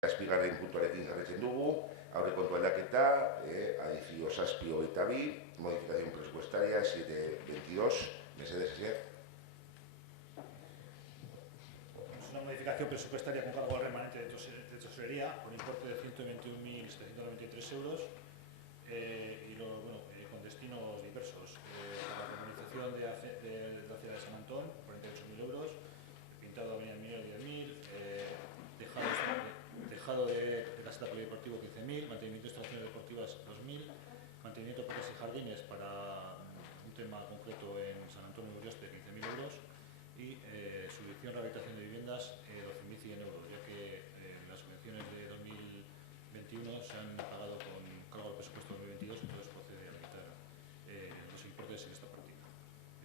Zazpigarren puntuarekin jarraitzen dugu, aurrekontu aldaketa, adizio zazpi hogeita bi, modificación presupuestaria 722, mesedez, Es una modificación presupuestaria con cargo al remanente de tesorería por importe de 121.793 euros con destinos diversos. Para la comunicación de la ciudad de San Antón, 48.000 euros, pintado de Avenida Minero 10.000, dejado de caseta polideportivo 15.000, mantenimiento de instalaciones deportivas 2.000, mantenimiento de parques y jardines para un tema concreto en San Antonio de Urioste 15.000 euros y subvención rehabilitación de viviendas 12.100 euros, ya que las subvenciones de 2021 se han pagado con cargo al presupuesto de 2022, entonces procede a limitar los importes en esta partida.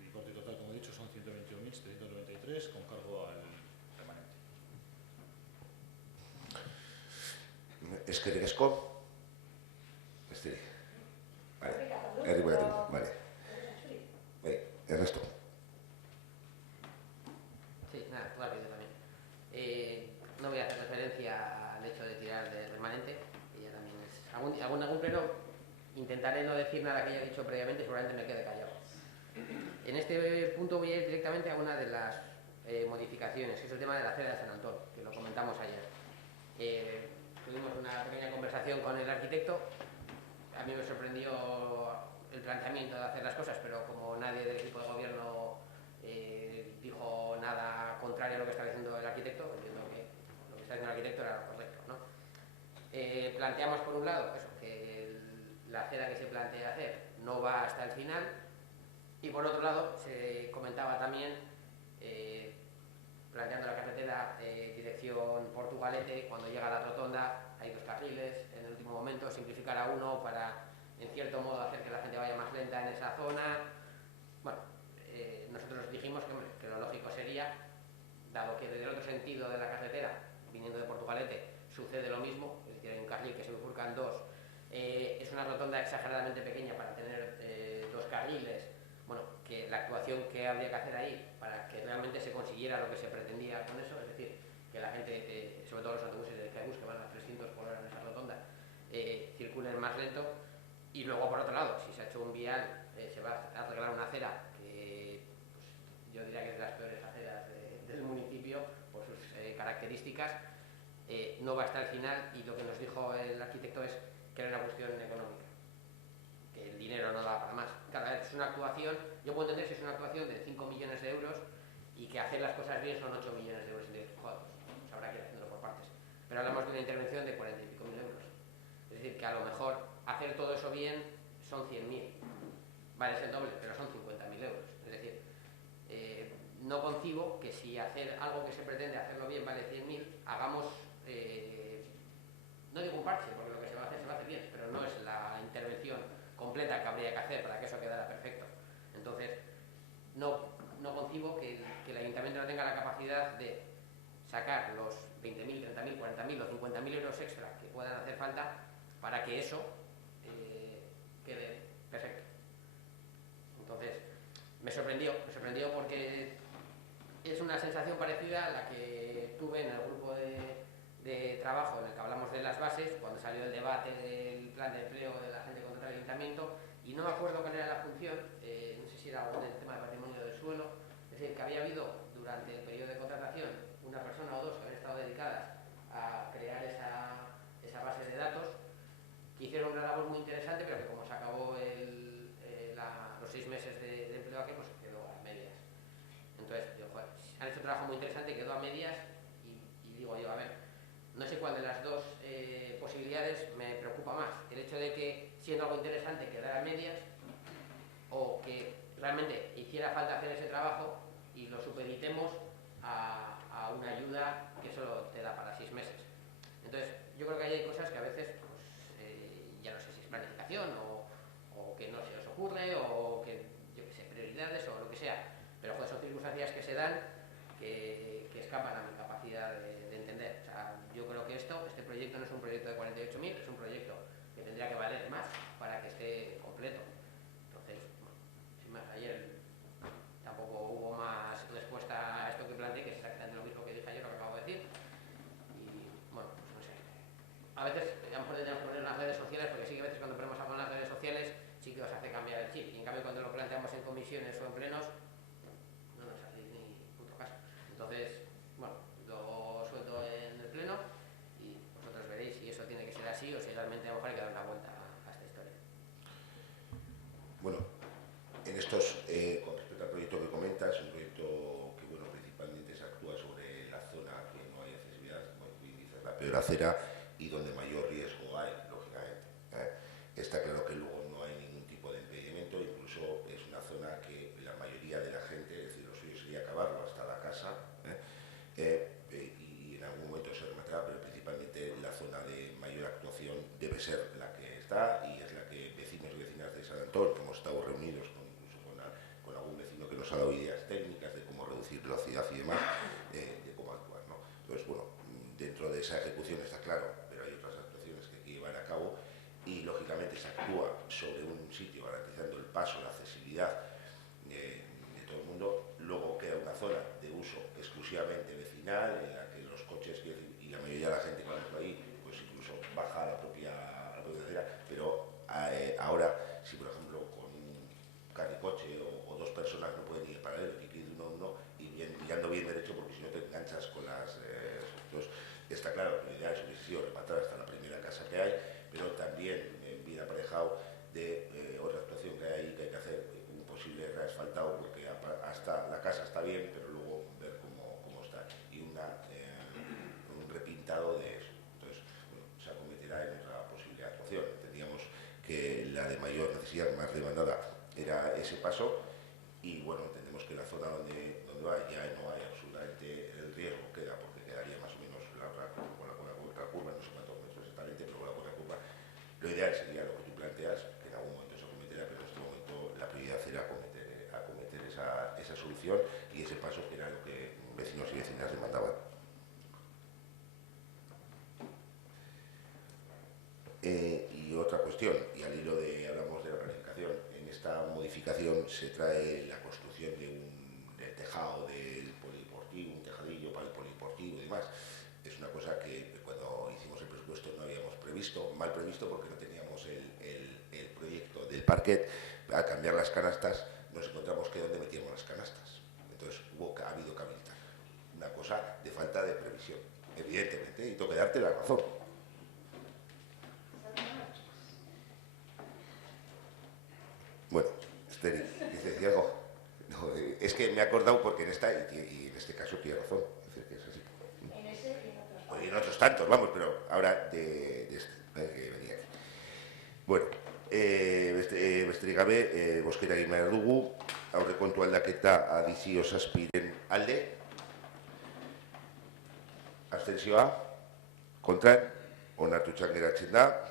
El importe total, como he dicho, son 121.793 con cargo al remanente. Eskerrik asko. Vale. Ernesto. Sí, nada, rápido también. No voy a hacer referencia al hecho de tirar del remanente, que ya también es... Algún pleno intentaré no decir nada que haya dicho previamente, seguramente me quede callado. En este punto voy a ir directamente a una de las modificaciones, que es el tema de la acera de San Antón, que lo comentamos ayer. Tuvimos una pequeña conversación con el arquitecto. A mí me sorprendió el planteamiento de hacer las cosas, pero como nadie del equipo de gobierno dijo nada contrario a lo que estaba diciendo el arquitecto, entiendo que lo que está diciendo el arquitecto era lo correcto, ¿no? Planteamos por un lado eso, que la acera que se plantea hacer no va hasta el final, y por otro lado se comentaba también planteando la carretera dirección Portugalete, cuando llega a la rotonda hay 2 carriles, en el último momento simplificar a uno para en cierto modo hacer que la gente vaya más lenta en esa zona. Bueno, nosotros dijimos que lo lógico sería, dado que desde el otro sentido de la carretera, viniendo de Portugalete, sucede lo mismo, es decir, hay un carril que se bifurcan 2, es una rotonda exageradamente pequeña para tener 2 carriles. Bueno, que la actuación que habría que hacer ahí para que realmente se consiguiera lo que se pretendía con eso, es decir, que la gente, sobre todo los autobuses de Flixbus que van a 300 por hora en esa rotonda, circulen más lento. Y luego, por otro lado, si se ha hecho un vial, se va a arreglar una acera que pues, yo diría que es de las peores aceras del municipio por sus características, no va a estar al final, y lo que nos dijo el arquitecto es que era una cuestión económica, que el dinero no da para más. Cada vez es una actuación, yo puedo entender si es una actuación de 5 millones de euros y que hacer las cosas bien son 8 millones de euros indirectos. Joder, pues habrá que ir haciéndolo por partes. Pero hablamos de una intervención de 40 y pico mil euros. Es decir, que a lo mejor hacer todo eso bien son 100.000. Vale, es el doble, pero son 50.000 euros. Es decir, no concibo que si hacer algo que se pretende hacerlo bien vale 100.000, hagamos, no digo un parche, porque lo que se va a hacer bien, pero no es la intervención completa que habría que hacer para que eso quedara perfecto. Entonces, no concibo que el ayuntamiento no tenga la capacidad de sacar los 20.000, 30.000, 40.000 o 50.000 euros extra que puedan hacer falta para que eso quede perfecto. Entonces, me sorprendió porque es una sensación parecida a la que tuve en el grupo de trabajo en el que hablamos de las bases, cuando salió el debate del plan de empleo de la gente contra el ayuntamiento, y no me acuerdo cuál era la función, no sé si era algo del tema de patrimonio del suelo, es decir, que había habido durante el periodo de contratación una persona o 2 que habían estado dedicadas a crear esa base de datos, que hicieron una labor muy interesante, pero que como se acabó los 6 meses de empleo aquí, pues quedó a medias. Entonces, digo, joder, han hecho un trabajo muy interesante, quedó a medias, y digo yo, a ver, no sé cuál de las dos posibilidades me preocupa más. El hecho de que, siendo algo interesante, quedara a medias, o que realmente hiciera falta hacer ese trabajo y lo supeditemos a una ayuda que solo te da para 6 meses. Entonces, yo creo que ahí hay cosas que a veces, pues, ya no sé si es planificación o que no se os ocurre, o que, yo qué sé, prioridades o lo que sea, pero joder, son circunstancias que se dan que escapan a mi capacidad de entender. O sea, yo creo que este proyecto no es un proyecto de 48.000, es un proyecto que tendría que valer más para que esté completo. Entonces, bueno, sin más, ayer tampoco hubo más respuesta a esto que planteé, que es exactamente lo mismo que dije ayer, lo que acabo de decir. Y bueno, pues no sé, chip. Y en cambio cuando lo planteamos en comisiones o en plenos, no nos hace ni puto caso. Entonces, bueno, lo suelto en el pleno y vosotros veréis si eso tiene que ser así o si realmente a lo mejor hay que dar una vuelta a esta historia. Bueno, en estos, con respecto al proyecto que comentas, un proyecto que, bueno, principalmente se actúa sobre la zona que no hay accesibilidad, como dices, la peor acera, y donde mayor riesgo hay, lógicamente. Está claro que luego no hay ningún tipo de impedimento, incluso es una zona que la mayoría de la gente, es decir, lo suyo sería acabarlo hasta la casa, y en algún momento se rematará, pero principalmente la zona de mayor actuación debe ser la que está, y es la que vecinos y vecinas de San Antón, que hemos estado reunidos incluso con algún vecino que nos ha dado ideas técnicas de cómo reducir velocidad y demás, de cómo actuar, ¿no? Entonces, bueno, dentro de esa ejecución está claro, pero hay otras actuaciones que hay que llevar a cabo, y lógicamente se actúa sobre un sitio garantizando el paso, la accesibilidad de todo el mundo. Luego queda una zona de uso exclusivamente vecinal en la que los coches y la mayoría de la gente cuando está ahí, pues incluso baja a la propia acera, pero ahora, si por ejemplo con un carricoche o dos personas no pueden ir paralelo, hay que ir de uno a uno y mirando bien derecho, porque si no te enganchas con las... entonces, está claro que la idea es hubiese sido rematar hasta la primera casa que hay, pero también viene aparejado de otra actuación que hay que hacer, un posible reasfaltado, porque hasta la casa está bien, pero luego ver cómo está, y un repintado de eso. Entonces, bueno, se acometerá en otra posible actuación. Entendíamos que la de mayor necesidad, más demandada, era ese paso, y bueno, entendemos que la zona donde va ya no hay absolutamente el riesgo, queda, porque quedaría más o menos con la contracurva, no sé cuántos metros exactamente, pero con la contracurva. Lo ideal sería lo que tú planteas, que en algún momento se acometerá, pero en este momento la prioridad era acometer esa solución y ese paso, que era lo que vecinos y vecinas demandaban. Y otra cuestión, y al hilo de hablamos de la planificación, en esta modificación se trae la construcción del tejado del polideportivo, un tejadillo para el polideportivo y demás. Es una cosa que cuando hicimos el presupuesto no habíamos previsto, mal previsto, porque no teníamos el proyecto del parquet. Al cambiar las canastas nos encontramos que dónde metíamos las canastas. Entonces ha habido que habilitar. Una cosa de falta de previsión, evidentemente, y tengo que darte la razón. Bueno, dice algo. No, es que me he acordado porque en esta, y en este caso tiene razón. Es decir, que es así. En ese y en otros. Pues y en otros tantos, vamos, pero ahora de este, que venía aquí. Bueno, besterik gabe, bozketa egin behar dugu, aurrekontu aldaketa adizio zazpiren alde, abstentzioa, kontran, onartu txan geratzen da.